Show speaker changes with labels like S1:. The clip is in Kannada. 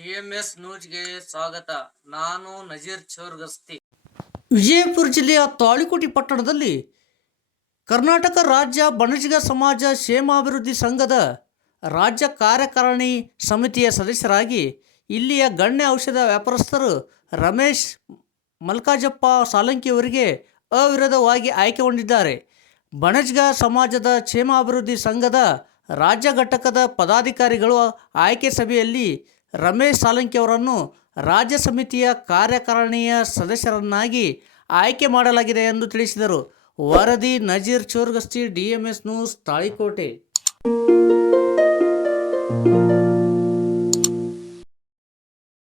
S1: ಡಿಎಂಎಸ್ ನ್ಯೂಸ್ಗೆ ಸ್ವಾಗತ. ನಾನು ನಜೀರ್ ಚೋರ್ಗಸ್ತಿ.
S2: ವಿಜಯಪುರ ಜಿಲ್ಲೆಯ ತಾಳಿಕೋಟಿ ಪಟ್ಟಣದಲ್ಲಿ ಕರ್ನಾಟಕ ರಾಜ್ಯ ಬಣಜಿಗ ಸಮಾಜ ಕ್ಷೇಮಾಭಿವೃದ್ಧಿ ಸಂಘದ ರಾಜ್ಯ ಕಾರ್ಯಕಾರಿಣಿ ಸಮಿತಿಯ ಸದಸ್ಯರಾಗಿ ಇಲ್ಲಿಯ ಗಣ್ಯ ಔಷಧ ವ್ಯಾಪಾರಸ್ಥರು ರಮೇಶ್ ಮಲ್ಕಾಜಪ್ಪ ಸಾಲಂಕಿಯವರಿಗೆ ಅವಿರೋಧವಾಗಿ ಆಯ್ಕೆಗೊಂಡಿದ್ದಾರೆ ಬಣಜ್ಗ ಸಮಾಜದ ಕ್ಷೇಮಾಭಿವೃದ್ಧಿ ಸಂಘದ ರಾಜ್ಯ ಘಟಕದ ಪದಾಧಿಕಾರಿಗಳು ಆಯ್ಕೆ ಸಭೆಯಲ್ಲಿ ರಮೇಶ್ ಸಾಲಂಕಿ ಅವರನ್ನು ರಾಜ್ಯ ಸಮಿತಿಯ ಕಾರ್ಯಕಾರಿಣಿಯ ಸದಸ್ಯರನ್ನಾಗಿ ಆಯ್ಕೆ ಮಾಡಲಾಗಿದೆ ಎಂದು ತಿಳಿಸಿದರು. ವರದಿ ನಜೀರ್ ಚೋರ್ಗಸ್ತಿ, ಡಿಎಂಎಸ್ ನ್ಯೂಸ್, ತಾಳಿಕೋಟೆ.